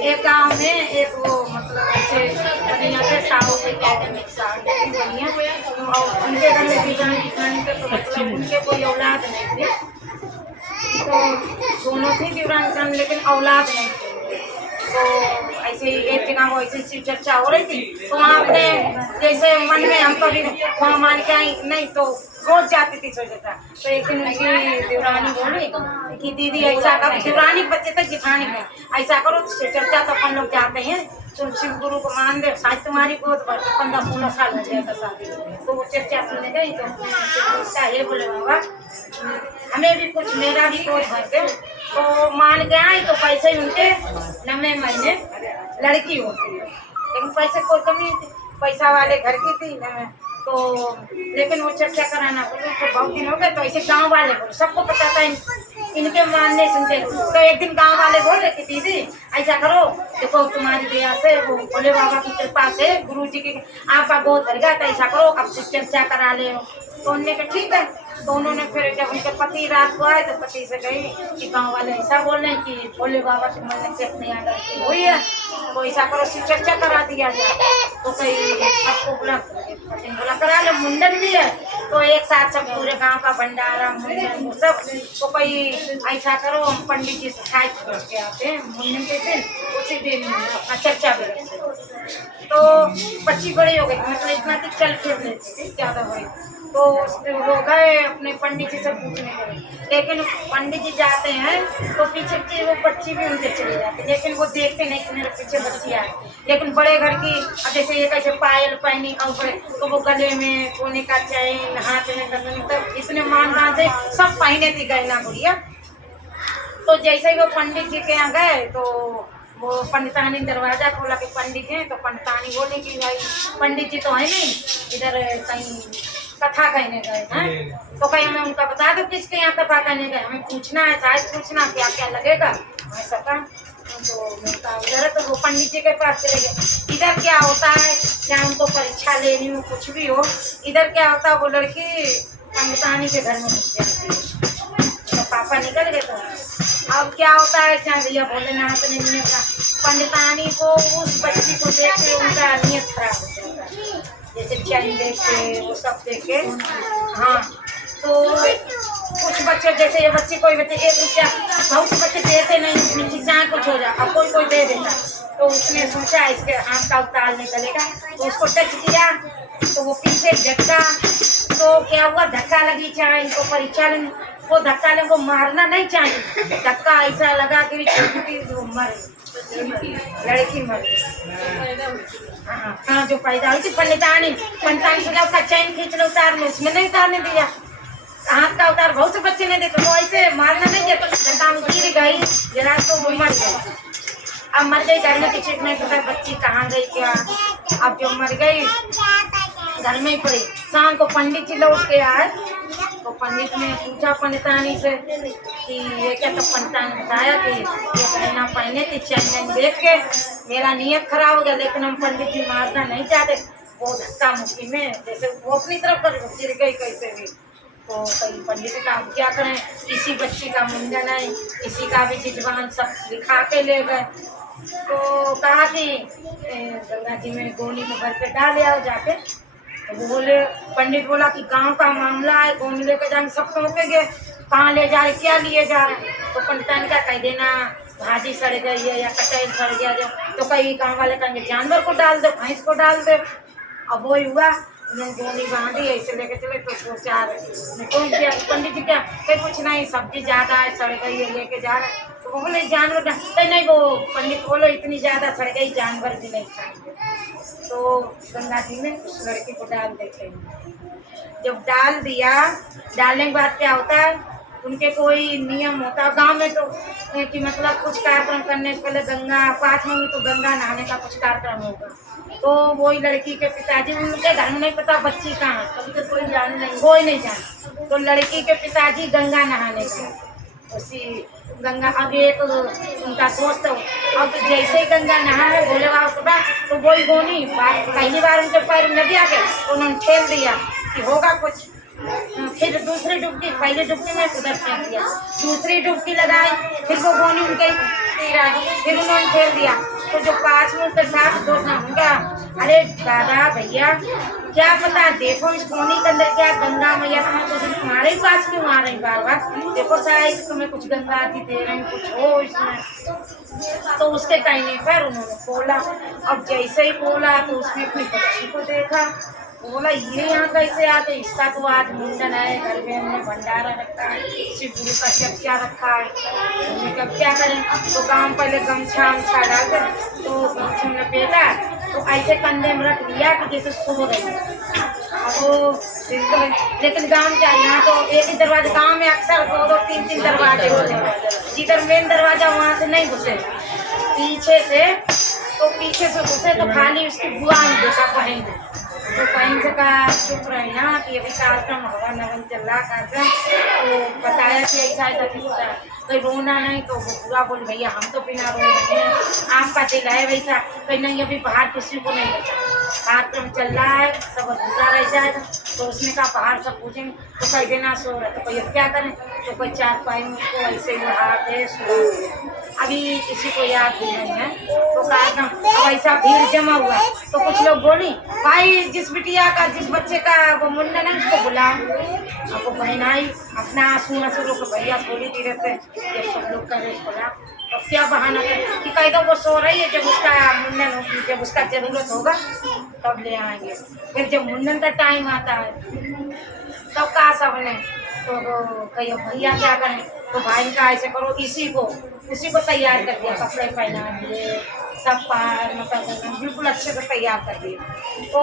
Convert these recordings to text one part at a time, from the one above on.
एक गांव में एक वो मतलब ऐसे बढ़िया से साहू से कहते हैं बढ़िया, और उनके घर में दिवानी के तो मतलब उनके कोई औलाद नहीं थी, तो दोनों थी दिवानी लेकिन औलाद नहीं थी। तो ऐसे ही एक जगह वो ऐसे शिव चर्चा हो रही थी, तो वहाँ अपने जैसे मन में हम कभी वहाँ मान के आई नहीं तो रोज जाती थी सोचता। तो एक दिन उनकी देवरानी बोली कि दीदी ऐसा करो, देवरानी बच्चे तक जिठानी है, ऐसा करो शिव चर्चा तो अपन लोग जाते हैं, तुम शिव गुरु को मान दे, शायद तुम्हारी बहुत 15-16 साल हो गया था शादी। तो वो चर्चा सुनने गई तो ये बोले बाबा हमें भी कुछ, मेरा भी बहुत भर दे। तो मान के आई तो पैसे उनके 9वें महीने लड़की होती है, लेकिन पैसे कोई कमी थी, पैसा वाले घर की थी तो लेकिन वो चर्चा कराना बोले तो बहुत दिन हो गए। तो ऐसे गांव वाले बोले, सबको पता था इनके मानने सुनते। तो एक दिन गांव वाले बोले कि दीदी ऐसा करो, देखो तुम्हारी दया से वो भोले बाबा की कृपा से गुरु जी की आपका बहुत भर गया, तो ऐसा करो अब चर्चा करा ले। तो उन्होंने कहा ठीक है। तो उन्होंने फिर जब उनके पति रात को आए तो पति से कही कि गांव वाले ऐसा बोल रहे हैं कि भोले बाबा की मन्नत से अपने यहाँ लड़की हुई है, तो ऐसा करो शिव चर्चा करा दिया जाए। तो कहीं सबको बोला करा लो, मुंडन भी है। तो एक साथ सब पूरे गांव का भंडारा मुंडन सब, तो कहीं ऐसा करो हम पंडित जी से खाए के आते हैं मुंडन के दिन, उसी दिन अपना चर्चा भी। तो बच्ची बड़ी हो गई, मतलब इतना तक चल फिर लेती थी, ज्यादा बड़ी। तो वो गए अपने पंडित जी से पूछने गए, लेकिन पंडित जी जाते हैं तो पीछे पीछे वो बच्ची भी उनके चले जाते, लेकिन वो देखते नहीं कि मेरे पीछे बच्ची आए। लेकिन बड़े घर की जैसे ये कैसे पायल पहनी और बड़े, तो वो गले में सोने का चैन, हाथ में कंगन, तब इतने मान से सब पहने थी गहना गुड़िया। तो जैसे ही वो पंडित जी के यहाँ गए तो वो पंडितानी दरवाजा खोला कि पंडित हैं। तो पंडितानी बोली कि भाई पंडित जी तो है नहीं, इधर कहीं कथा कहने गए हैं। तो कहीं हमें उनका बता दो किसके यहाँ कथा कहने गए, हमें पूछना है, शायद पूछना क्या क्या लगेगा हमें सका। तो उधर तो वो पंडित जी के पास चले गए। इधर क्या होता है, या उनको परीक्षा लेनी हो कुछ भी हो, इधर क्या होता है वो लड़की पंडितानी के घर में घुस जाती है। तो पापा निकल गए। तो अब क्या होता है, चाहे भैया भोलेनाथ ने नियत का, पंडितानी को उस बच्ची को देख के उनका नियत खराब हो जाता है, जैसे चैन देख के वो सब देख के। हाँ तो कुछ बच्चे जैसे ये बच्ची, कोई बच्चे 1 रुपया, बहुत से बच्चे देते नहीं, चाहे कुछ हो जाए, अब कोई दे देता। तो उसने सोचा इसके हाथ का उतार निकलेगा, तो उसको टच किया तो वो पीछे झटका। तो क्या हुआ, धक्का लगी, चाहे इनको परीक्षा लेने, वो धक्का ले, वो मारना नहीं चाहिए, धक्का ऐसा लगा कि वो मर, लड़की मर। हाँ जो पैदा हुई थी पंडितानी सोचा उसका चैन खींच लो, उतार लो, उसमें नहीं उतारने दिया, हाथ का उतार। बहुत से बच्चे नहीं देते, वो ऐसे मारना नहीं देते, गिर गई जरा तो वो मर गई। अब मर गई, घर में किसी नहीं पता बच्ची कहाँ गई क्या। अब जो मर गई घर में ही पड़ी। शाम को पंडित जी लौट के आए तो पंडित ने पूछा पंडितानी से कि ये क्या, तो पंडितानी ने बताया कि ये गहना पहने थी, चैन देख के मेरा नियत खराब हो गया, लेकिन हम पंडित जी मारना नहीं चाहते। वो धक्का मुक्की में जैसे वो अपनी तरफ कर गिर गई कैसे भी। तो कहीं पंडित का क्या करें, इसी बच्ची का मुंडन है, इसी का भी जिजवान सब लिखा के ले गए। तो कहा कि गंगा जी में गोली को घर पे डाल आओ जाके। तो वो बोले, पंडित बोला कि गांव का मामला है, गोली लेके जाएंगे, सब सौंपेंगे, कहाँ ले जा रहे, क्या लिए जा रहे। तो पंडितानी क्या कह देना भाजी सड़ गई है या कटहल सड़ गया जो, तो कहीं गाँव वाले कहेंगे जानवर को डाल दो, भैंस को डाल दो। अब वो हुआ, उन्होंने गोली बांधी ऐसे लेके चले। तो सोचा कौन किया, पंडित जी क्या कहीं कुछ नहीं, सब्जी ज्यादा है सड़ गई है लेके जा रहे। तो वो बोले जानवर नहीं, वो पंडित बोलो इतनी ज्यादा सड़ गई जानवर भी नहीं खाएंगे। तो गंगा जी में उस लड़की को डाल देते हैं। जब डाल दिया, डालने के बाद क्या होता है, उनके कोई नियम होता है गांव में तो कि मतलब कुछ कार्यक्रम करने से पहले गंगा 5 में तो गंगा नहाने का कुछ कार्यक्रम होगा। तो वही लड़की के पिताजी, उनके घर में नहीं पता बच्ची कहाँ, कभी तो कोई नहीं जाने। तो लड़की के पिताजी गंगा नहाने गए, उसी गंगा। अब एक उनका दोस्त, अब जैसे ही गंगा नहा है भोले बाबा के बाद, तो वही गोनी पहली बार उनके पैर में लग गया, उन्होंने खेल दिया कि होगा कुछ, फिर दूसरी डुबकी, पहले डुबकी में उधर फेंक दिया, दूसरी डुबकी लगाई, फिर वो गोनी उनके तीर आई, फिर उन्होंने फेर दिया। तो जो 5 मिनट के साथ दोस्त उनका, अरे दादा भैया क्या पता, देखो इस गोनी के अंदर क्या गंगा मैया तुम्हारे पास क्यों आ रही बार बार, देखो शायद तुम्हें कुछ गंगा आदि दे रहे हैं, कुछ हो इसमें। तो उसके कहने पर उन्होंने बोला, अब जैसे ही बोला तो उसने अपनी बच्ची को देखा, बोला ये यहाँ कैसे आते, इसका तो आज मुंडन है, घर में हमने भंडारा रखा है, शिव गुरु का चर्चा रखा है, तो अब क्या करें। तो गाँव पहले गमछा उमछा डालकर तो गमछे में लपेटा, तो ऐसे कंधे में रख लिया कि जैसे सो रही। अब वो लेकिन गाँव क्या, यहाँ तो एक ही दरवाजा, गाँव में अक्सर 2-3 दरवाजे होते हैं, जिधर मेन दरवाजा वहाँ से नहीं घुसे, पीछे से, तो पीछे से घुसे तो खाली उसकी बुआ ने देखा पहन, तो कहीं से कहा चुप रही ना कि अभी कार्यक्रम होगा, नवन चल रहा कार्यक्रम, तो बताया कि ऐसा ऐसा किस्सा, कोई रोना नहीं, तो वो पूरा बोल भैया हम तो बिना रो रहे हैं, आपका दिल है वैसा, कहीं नहीं अभी बाहर किसी को नहीं बचा, कार्यक्रम चल रहा है, सब अधूरा रह जाएगा। तो उसने कहा बाहर सब पूछेंगे, तो कहीं देना सो रहा, तो कोई अब क्या करें, तो कोई 4 मुझको ऐसे ही नहाते सो, अभी किसी को याद भी नहीं है। तो कार्यक्रम अब ऐसा भीड़ जमा हुआ, तो कुछ लोग बोली भाई जिस बिटिया का, जिस बच्चे का वो मुंडन है उसको बुलाओ। अब वो बहन आई, अपना आंसू रोक, भैया थोड़ी धीरे से, जब सब लोग करे बोला, तो क्या बहाना कर कि कह दो वो सो रही है, जब उसका मुंडन होगी, जब उसका जरूरत होगा तब ले आएंगे। फिर जब मुंडन का टाइम आता है तब कहा सबने, तो कहियो भैया क्या करें, तो भाई का ऐसे करो, उसी को तैयार कर दिया, कपड़े पहना दिए, सब पार मतलब बिल्कुल अच्छे से तैयार कर दिए। तो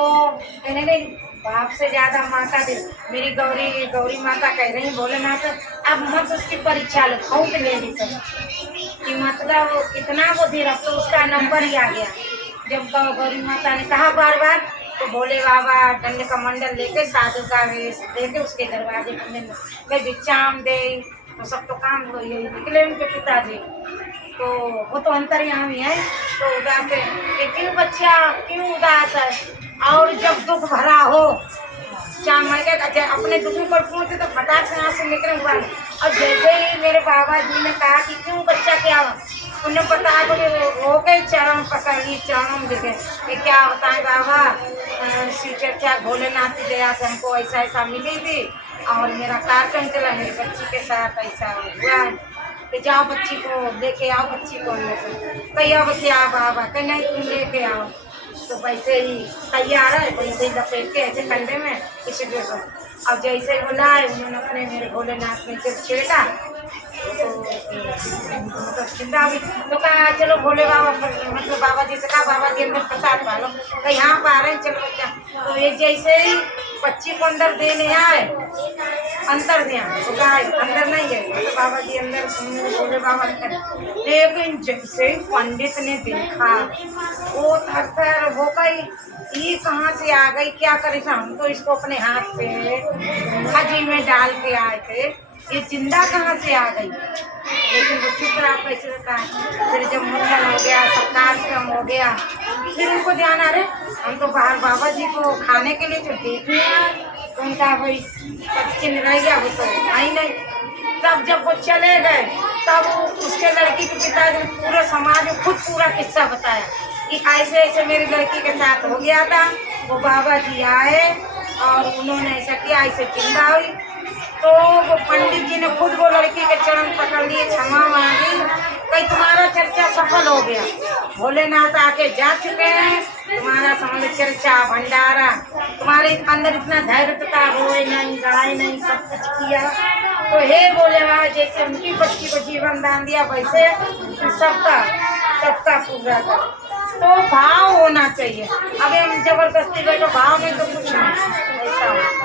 नहीं बाप से ज्यादा माता दे, मेरी गौरी माता कह रही भोलेनाथ अब मत उसकी परीक्षा लो, बहुत लेनी कि मतलब कितना वो दे रहा, तो उसका नंबर ही आ गया। जब गौरी माता ने कहा बार बार, तो भोले बाबा दंड का मंडल लेके, साधु का वेश लेके उसके दरवाजे पर भिक्षाम दे, तो सब तो काम तो ये निकले उनके पिताजी, तो वो तो अंतर्यामी है, तो उदास है कि क्यों बच्चा क्यों उदास है, और जब दुख भरा हो, चाहे मैं अपने दुख पर पहुँचे तो फटाक से आंसू निकले हुआ। और जैसे ही मेरे बाबा जी ने कहा कि क्यों बच्चा क्या हुआ, उन्हें बताया तो हो गए, चरण पकड़ ली, चरणों में देखे कि क्या बताएं बाबा, शिव चर्चा भोलेनाथ की दया से हमको ऐसा ऐसा मिली थी, और मेरा कार्यक्रम चला, मेरी बच्ची के साथ ऐसा हुआ कि जाओ बच्ची को लेके आओ, बच्ची को कहीं अब क्या बाबा, कहीं नहीं तुम लेके आओ। तो वैसे ही तैयार है, वैसे ही लपेट के ऐसे कंधे में किसी को, अब जैसे ही बोला है उन्होंने अपने मेरे भोलेनाथ ने सिर्फ छेड़ा, तो चिंता हुई, तो कहा चलो भोले बाबा, मतलब बाबा जी से कहा बाबा जी अंदर प्रसाद डालो, तो यहाँ पर आ रहे हैं, चलो बच्चा। तो ये जैसे ही बच्ची को अंदर देने आए, अंदर ध्यान तो गाय अंदर नहीं गए, तो बाबा जी अंदर, भोले बाबा अंदर, लेकिन जैसे ही पंडित ने देखा वो थर हो गई, ये कहाँ से आ गई, क्या करे, हम तो इसको अपने हाथ पे खजी में डाल के आए थे, ये जिंदा कहाँ से आ गई। लेकिन वो चुप रहा, कैसे रहता है। फिर जब मुंडन हो गया, सब कार्यक्रम हो गया, फिर उनको ध्यान आ रहे हम तो बाहर बाबा जी को खाने के लिए तो देखने आए, तो उनका वही चिन्ह रह गया, वो तो आई नहीं। तब जब वो चले गए तब उसके लड़की के पिताजी ने पूरे समाज में खुद पूरा किस्सा बताया कि ऐसे ऐसे मेरी लड़की के साथ हो गया था, वो बाबा जी आए और उन्होंने ऐसा किया, ऐसे जिंदा हुई। तो वो पंडित जी ने खुद वो लड़की के चरण पकड़ लिए, क्षमा मांगी, कहीं तुम्हारा चर्चा सफल हो गया, भोलेनाथ आके जा चुके हैं, तुम्हारा समझ चर्चा भंडारा, तुम्हारे अंदर इतना धैर्य था, रोए नहीं गड़ाए नहीं, सब कुछ किया। तो हे बोले बाबा, जैसे उनकी बच्ची को जीवन दान दिया, वैसे सबका पूरा कर। तो भाव होना चाहिए, अभी हम जबरदस्ती बैठो, भाव में तो कुछ नहीं ऐसा हो।